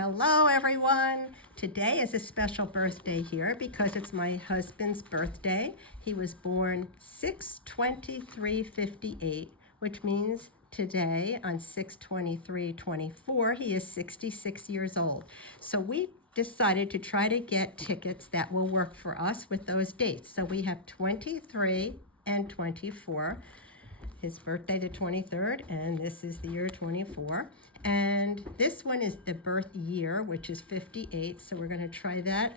Hello, everyone. Today is a special birthday here because it's my husband's birthday. He was born 6/23/58, which means today on 6/23/24, he is 66 years old. So we decided to try to get tickets that will work for us with those dates. So we have 23 and 24. His birthday the 23rd, and this is the year 24. And this one is the birth year, which is 58. So we're going to try that.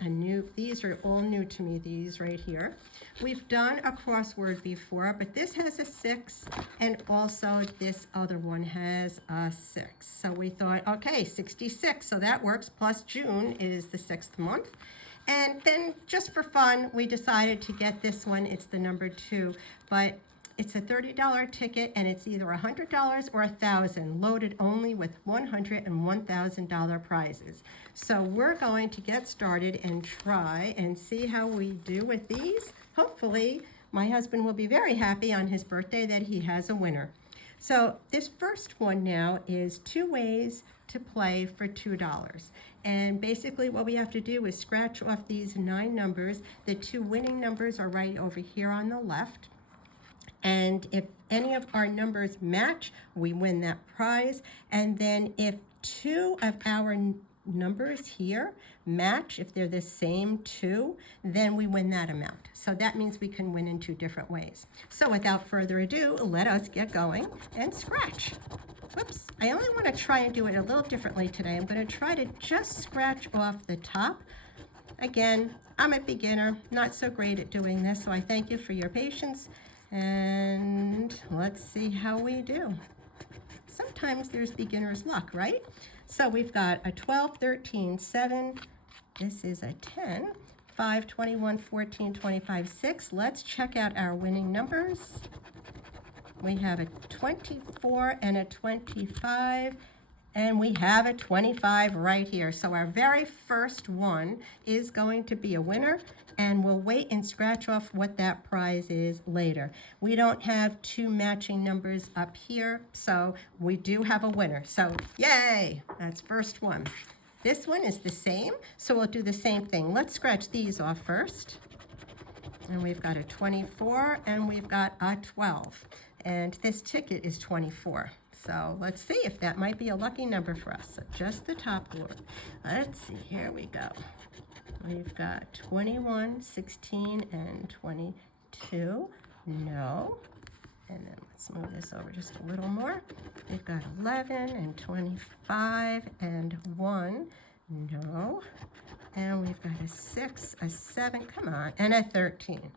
These are all new to me, these right here. We've done a crossword before, but this has a 6, and also this other one has a 6. So we thought, okay, 66, so that works, plus June is the 6th month. And then just for fun, we decided to get this one. It's the number 2, but it's a $30 ticket, and it's either $100 or $1,000, loaded only with $100 and $1,000 prizes. So we're going to get started and try and see how we do with these. Hopefully, my husband will be very happy on his birthday that he has a winner. So this first one now is 2 ways to play for $2. And basically what we have to do is scratch off these 9 numbers. The 2 winning numbers are right over here on the left. And if any of our numbers match, we win that prize. And then if 2 of our numbers here match, if they're the same 2, then we win that amount. So that means we can win in 2 different ways. So without further ado, let us get going and scratch. Whoops, I only want to try and do it a little differently today. I'm going to try to just scratch off the top. Again, I'm a beginner, not so great at doing this, so I thank you for your patience. And let's see how we do. Sometimes there's beginner's luck, right? So we've got a 12, 13, 7. This is a 10, 5, 21, 14, 25, 6. Let's check out our winning numbers. We have a 24 and a 25. And we have a 25 right here. So our very first one is going to be a winner, and we'll wait and scratch off what that prize is later. We don't have 2 matching numbers up here, so we do have a winner. So yay, that's first one. This one is the same, so we'll do the same thing. Let's scratch these off first. And we've got a 24 and we've got a 12. And this ticket is 24. So let's see if that might be a lucky number for us. So just the top board. Let's see, here we go. We've got 21, 16, and 22. No. And then let's move this over just a little more. We've got 11 and 25 and 1. No. And we've got a 6, a 7, come on, and a 13.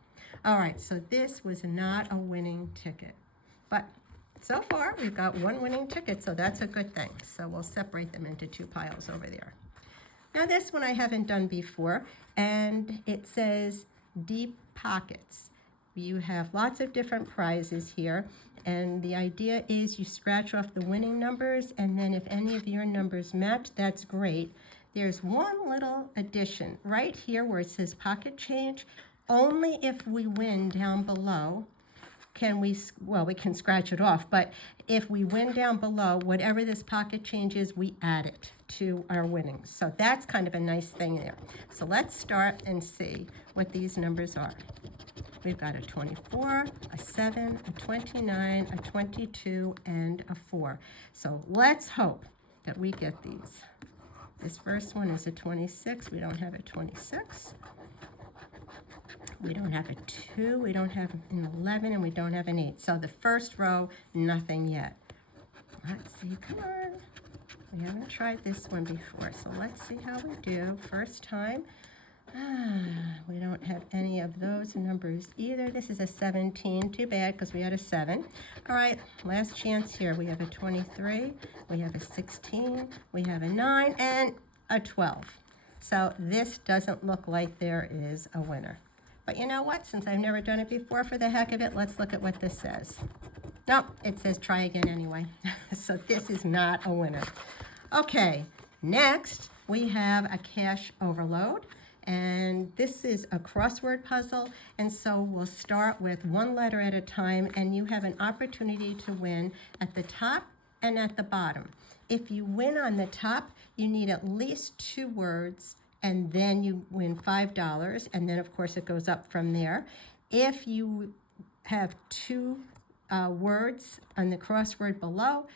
All right, so this was not a winning ticket. But so far, we've got 1 winning ticket, so that's a good thing. So we'll separate them into 2 piles over there. Now this one I haven't done before, and it says Deep Pockets. You have lots of different prizes here, and the idea is you scratch off the winning numbers, and then if any of your numbers match, that's great. There's one little addition right here where it says pocket change. Only if we win down below can we can scratch it off, but if we win down below, whatever this pocket change is, we add it to our winnings. So that's kind of a nice thing there. So let's start and see what these numbers are. We've got a 24, a 7, a 29, a 22, and a 4. So let's hope that we get these. This first one is a 26. We don't have a 26. We don't have a 2, we don't have an 11, and we don't have an 8. So the first row, nothing yet. Let's see, come on. We haven't tried this one before, so let's see how we do. First time. We don't have any of those numbers either. This is a 17, too bad because we had a 7. All right, last chance here. We have a 23, we have a 16, we have a 9, and a 12. So this doesn't look like there is a winner. But you know what? Since I've never done it before, for the heck of it, let's look at what this says. Nope, it says try again anyway. So this is not a winner. Okay, next we have a cash overload. And this is a crossword puzzle. And so we'll start with 1 letter at a time, and you have an opportunity to win at the top and at the bottom. If you win on the top, you need at least 2 words, and then you win $5, and then of course it goes up from there. If you have 2 words on the crossword below,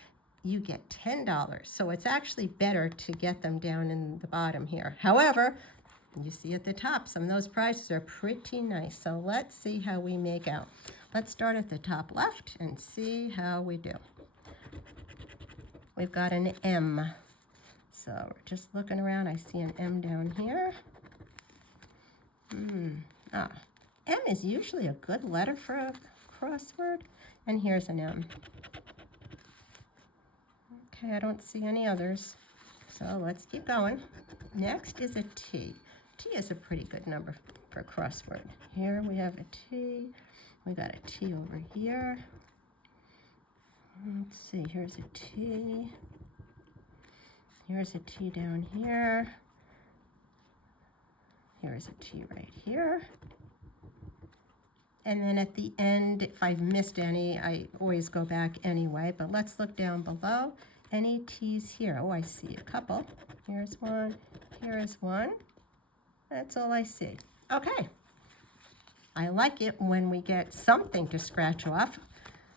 you get $10. So it's actually better to get them down in the bottom here. However, you see at the top, some of those prizes are pretty nice. So let's see how we make out. Let's start at the top left and see how we do. We've got an M. So we're just looking around. I see an M down here. M is usually a good letter for a crossword. And here's an M. Okay, I don't see any others. So let's keep going. Next is a T. T is a pretty good number for crossword. Here we have a T. We got a T over here. Let's see, here's a T. Here's a T down here. Here's a T right here. And then at the end, if I've missed any, I always go back anyway. But let's look down below. Any T's here? Oh, I see a couple. Here's one. Here is one. That's all I see. Okay. I like it when we get something to scratch off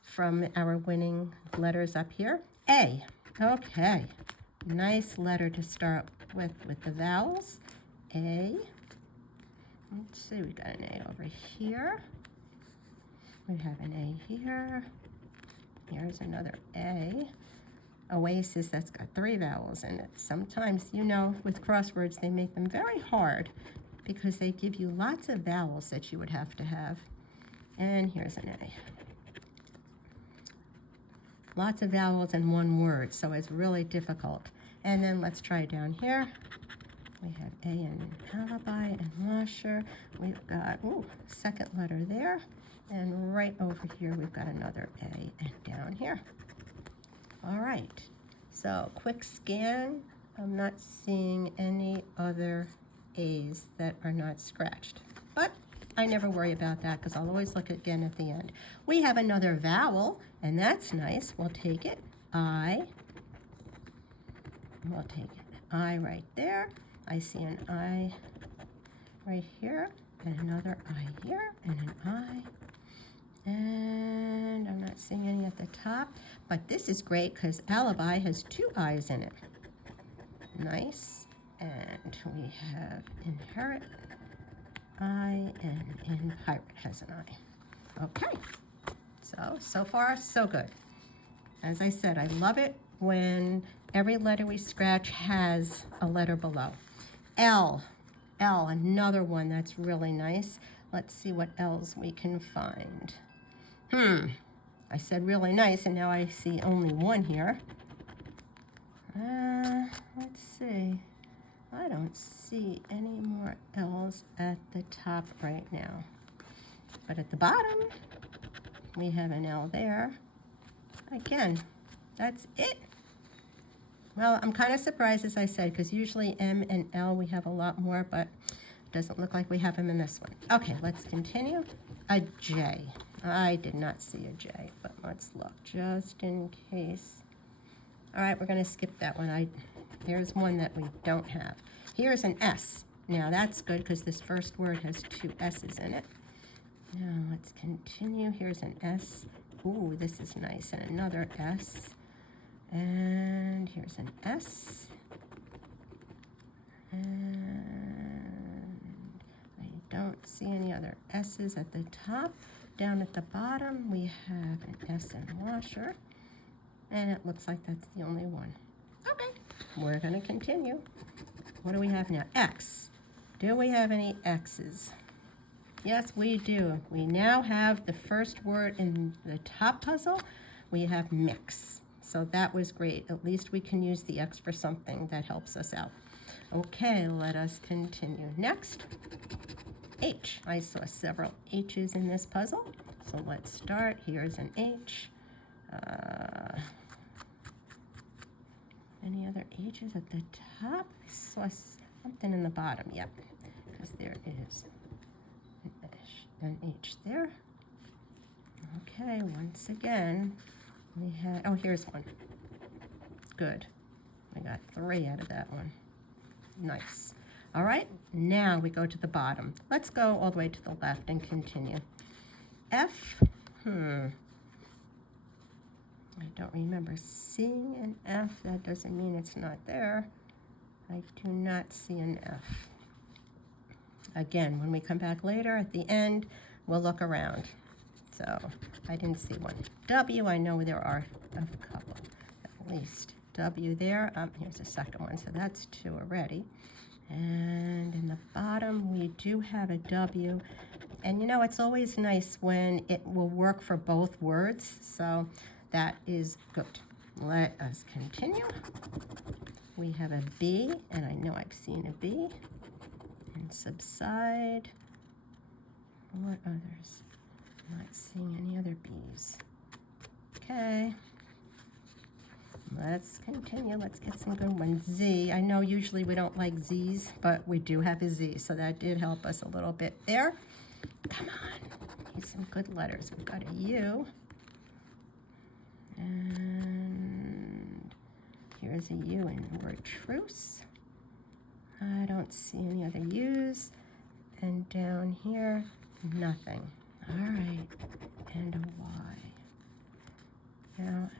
from our winning letters up here. A. Okay. Nice letter to start with the vowels. A. Let's see, we got an A over here. We have an A here. Here's another A. Oasis, that's got 3 vowels in it. Sometimes, you know, with crosswords, they make them very hard because they give you lots of vowels that you would have to have. And here's an A. Lots of vowels in one word, so it's really difficult. And then let's try down here. We have A in alibi and washer. We've got, second letter there. And right over here, we've got another A, and down here. All right, so quick scan. I'm not seeing any other A's that are not scratched, but I never worry about that because I'll always look again at the end. We have another vowel, and that's nice. We'll take it. I. We'll take it. I right there. I see an I right here, and another I here, and an I. And I'm not seeing any at the top, but this is great because alibi has 2 I's in it. Nice. And we have inherit, I, and in pirate has an I. Okay. So far, so good. As I said, I love it when every letter we scratch has a letter below. L. L, another one that's really nice. Let's see what L's we can find. I said really nice, and now I see only one here. Let's see. I don't see any more L's at the top right now. But at the bottom, we have an L there. Again, that's it. Well, I'm kind of surprised, as I said, because usually M and L we have a lot more, but it doesn't look like we have them in this one. Okay, let's continue. A J. I did not see a J, but let's look just in case. All right, we're going to skip that one. There's one that we don't have. Here's an S. Now, that's good because this first word has 2 S's in it. Now, let's continue. Here's an S. Ooh, this is nice. And another S. And here's an S. And I don't see any other S's at the top. Down at the bottom, we have an S in washer. And it looks like that's the only one. Okay, we're going to continue. What do we have now? X. Do we have any X's? Yes, we do. We now have the first word in the top puzzle. We have mix. So that was great. At least we can use the X for something that helps us out. Okay, let us continue. Next, H. I saw several H's in this puzzle. So let's start. Here's an H. Any other H's at the top? I saw something in the bottom. Yep, because there is an H there. Okay, once again, we have, here's one. Good. We got 3 out of that one. Nice. All right, now we go to the bottom. Let's go all the way to the left and continue. F, I don't remember seeing an F. That doesn't mean it's not there. I do not see an F. Again, when we come back later at the end, we'll look around. So I didn't see one. W, I know there are a couple, at least. W there. Here's the second one, so that's 2 already. And in the bottom, we do have a W. And you know, it's always nice when it will work for both words, so that is good. Let us continue. We have a B, and I know I've seen a B. And subside. What others? I'm not seeing any other B's. Okay. Let's continue. Let's get some good ones. Z. I know usually we don't like Z's, but we do have a Z, so that did help us a little bit there. Come on. Need some good letters. We've got a U. And here's a U in the word truce. I don't see any other U's. And down here, nothing. All right. And a Y. Now,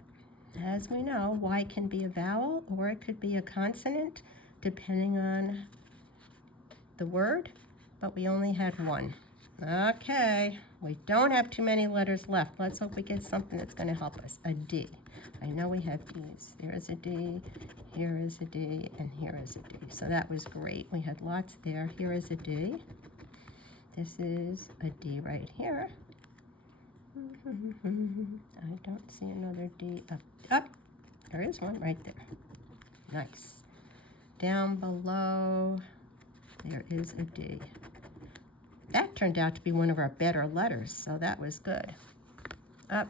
as we know, Y can be a vowel or it could be a consonant, depending on the word, but we only had 1. Okay, we don't have too many letters left. Let's hope we get something that's going to help us. A D. I know we have D's. There is a D, here is a D, and here is a D. So that was great. We had lots there. Here is a D. This is a D right here. I don't see another D up. There is one right there. Nice. Down below, there is a D. That turned out to be one of our better letters, so that was good.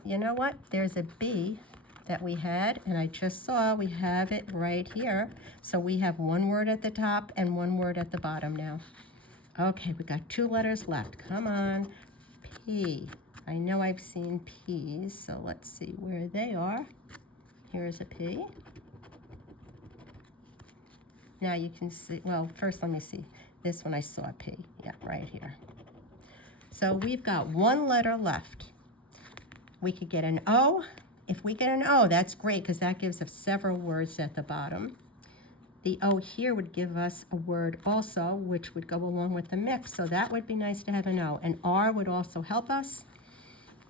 You know what? There's a B that we had, and I just saw we have it right here. So we have 1 word at the top and 1 word at the bottom now. Okay, we got 2 letters left. Come on. P. I know I've seen P's, so let's see where they are. Here's a P. Now you can see, well, first let me see. This one I saw a P. Yeah, right here. So we've got 1 letter left. We could get an O. If we get an O, that's great because that gives us several words at the bottom. The O here would give us a word also, which would go along with the mix. So that would be nice to have an O. An R would also help us.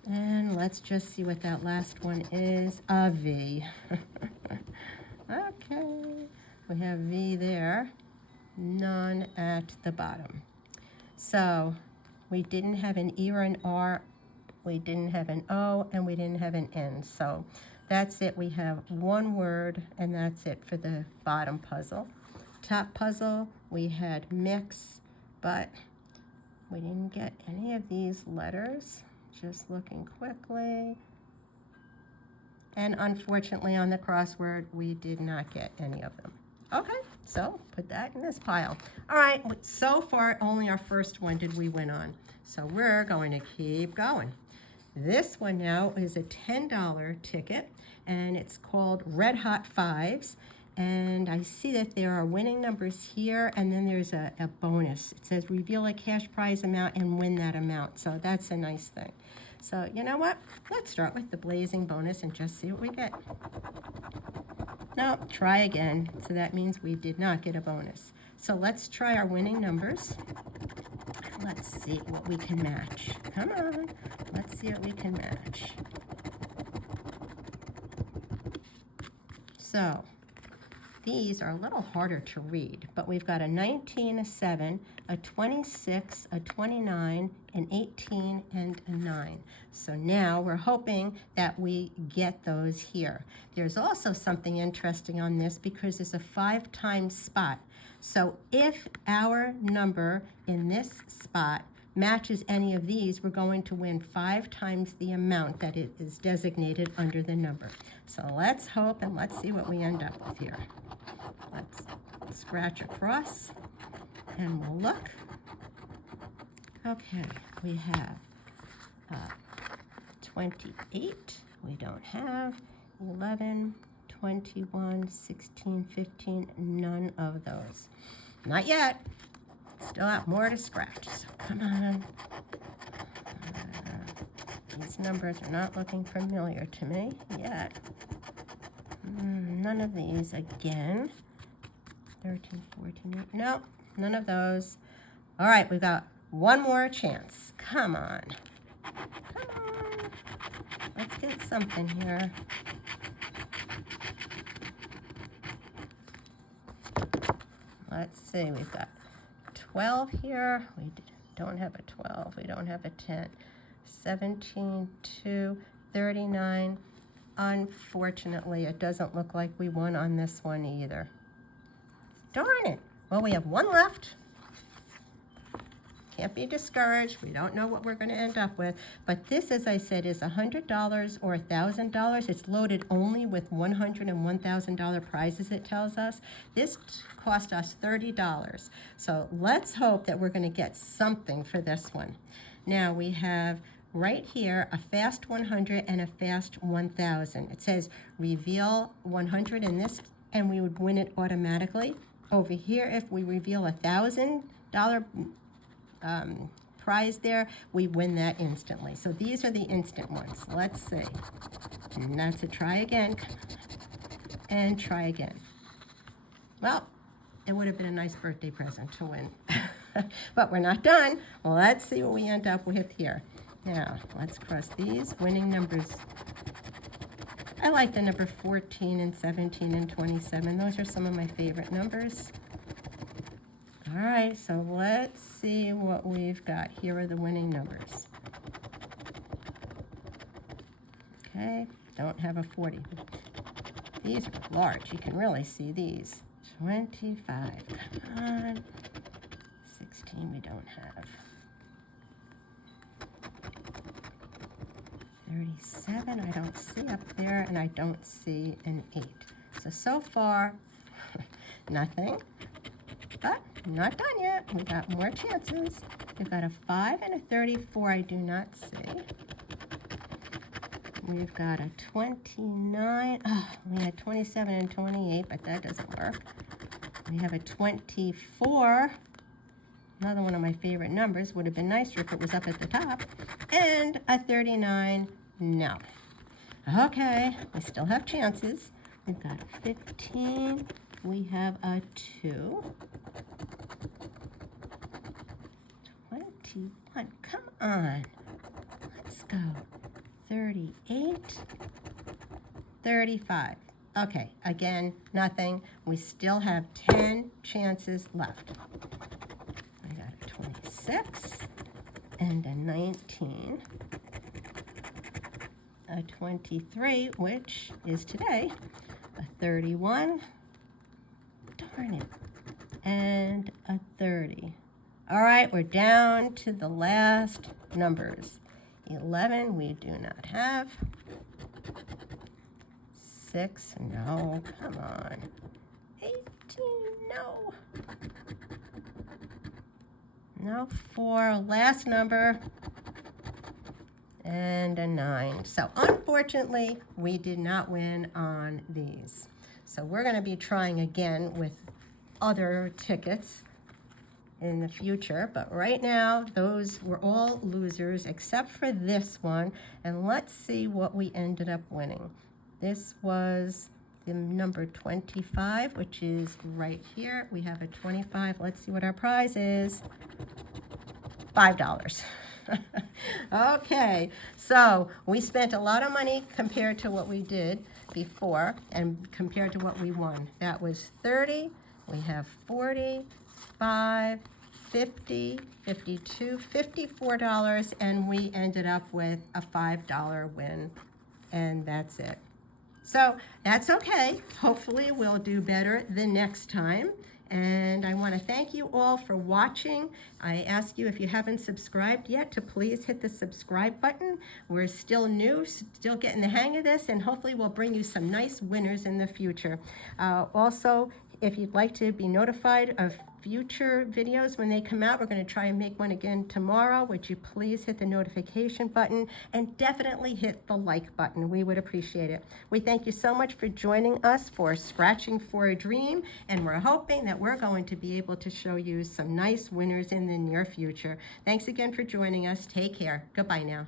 And let's just see what that last one is. A V. Okay. We have V there. None at the bottom. So we didn't have an E or an R. We didn't have an O, and we didn't have an N. So that's it. We have 1 word, and that's it for the bottom puzzle. Top puzzle, we had mix, but we didn't get any of these letters. Just looking quickly. And unfortunately, on the crossword, we did not get any of them. Okay, so put that in this pile. All right, so far, only our first one did we win on. So we're going to keep going. This one now is a $10 ticket, and it's called Red Hot Fives. And I see that there are winning numbers here, and then there's a bonus. It says reveal a cash prize amount and win that amount. So that's a nice thing. So you know what? Let's start with the blazing bonus and just see what we get. No, try again. So that means we did not get a bonus. So let's try our winning numbers. Let's see what we can match. Come on. Let's see what we can match. So these are a little harder to read, but we've got a 19, a 7, a 26, a 29, an 18, and a 9. So now we're hoping that we get those here. There's also something interesting on this because there's a 5 times spot. So if our number in this spot matches any of these, we're going to win 5 times the amount that it is designated under the number. So let's hope and let's see what we end up with here. Let's scratch across and we'll look. Okay, we have 28, we don't have 11, 21, 16, 15, none of those. Not yet. Still have more to scratch, so come on. These numbers are not looking familiar to me yet. None of these again. 13, 14, 8. No, none of those. All right, we've got one more chance. Come on. Come on. Let's get something here. Let's see, we've got 12 here. We don't have a 12. We don't have a 10. 17, 2, 39. Unfortunately, it doesn't look like we won on this one either. Darn it. Well, we have one left. Can't be discouraged. We don't know what we're going to end up with. But this, as I said, is $100 or $1,000. It's loaded only with $100 and $1,000 prizes, it tells us. This cost us $30. So let's hope that we're going to get something for this one. Now we have right here a fast 100 and a fast 1,000. It says reveal 100 in this, and we would win it automatically. Over here, if we reveal $1,000 prize there, we win that instantly. So these are the instant ones. Let's see. And that's a try again. And try again. Well, it would have been a nice birthday present to win. But we're not done. Well, let's see what we end up with here. Now, let's cross these winning numbers. I like the number 14 and 17 and 27. Those are some of my favorite numbers. All right, so let's see what we've got. Here are the winning numbers. Okay, don't have a 40. These are large. You can really see these. 25, come on. 16 we don't have. 37 I don't see up there, and I don't see an 8. So far, nothing. But not done yet. We got more chances. We've got a 5 and a 34 I do not see. We've got a 29. Oh, we had 27 and 28, but that doesn't work. We have a 24. Another one of my favorite numbers. Would have been nicer if it was up at the top. And a 39. No. Okay, we still have chances. We've got a 15. We have a 2. 21. Come on. Let's go. 38. 35. Okay, again, nothing. We still have 10 chances left. I got a 26 and a 19. A 23, which is today. A 31. Darn it. And a 30. All right, we're down to the last numbers. 11, we do not have. 6, no, come on. 18, no. No, 4, last number. And a 9. So unfortunately, we did not win on these. So we're going to be trying again with other tickets in the future. But right now, those were all losers except for this one. And let's see what we ended up winning. This was the number 25, which is right here. We have a 25. Let's see what our prize is. $5. Okay, so we spent a lot of money compared to what we did before and compared to what we won. That was 30, we have 40, 5, 50, 52, $54, and we ended up with a $5 win, and that's it. So that's okay. Hopefully we'll do better the next time. And I want to thank you all for watching. I ask you, if you haven't subscribed yet, to please hit the subscribe button. We're still new, still getting the hang of this, and hopefully we'll bring you some nice winners in the future. Also, If you'd like to be notified of future videos when they come out, we're going to try and make one again tomorrow. Would you please hit the notification button and definitely hit the like button? We would appreciate it. We thank you so much for joining us for Scratching for a Dream, and we're hoping that we're going to be able to show you some nice winners in the near future. Thanks again for joining us. Take care. Goodbye now.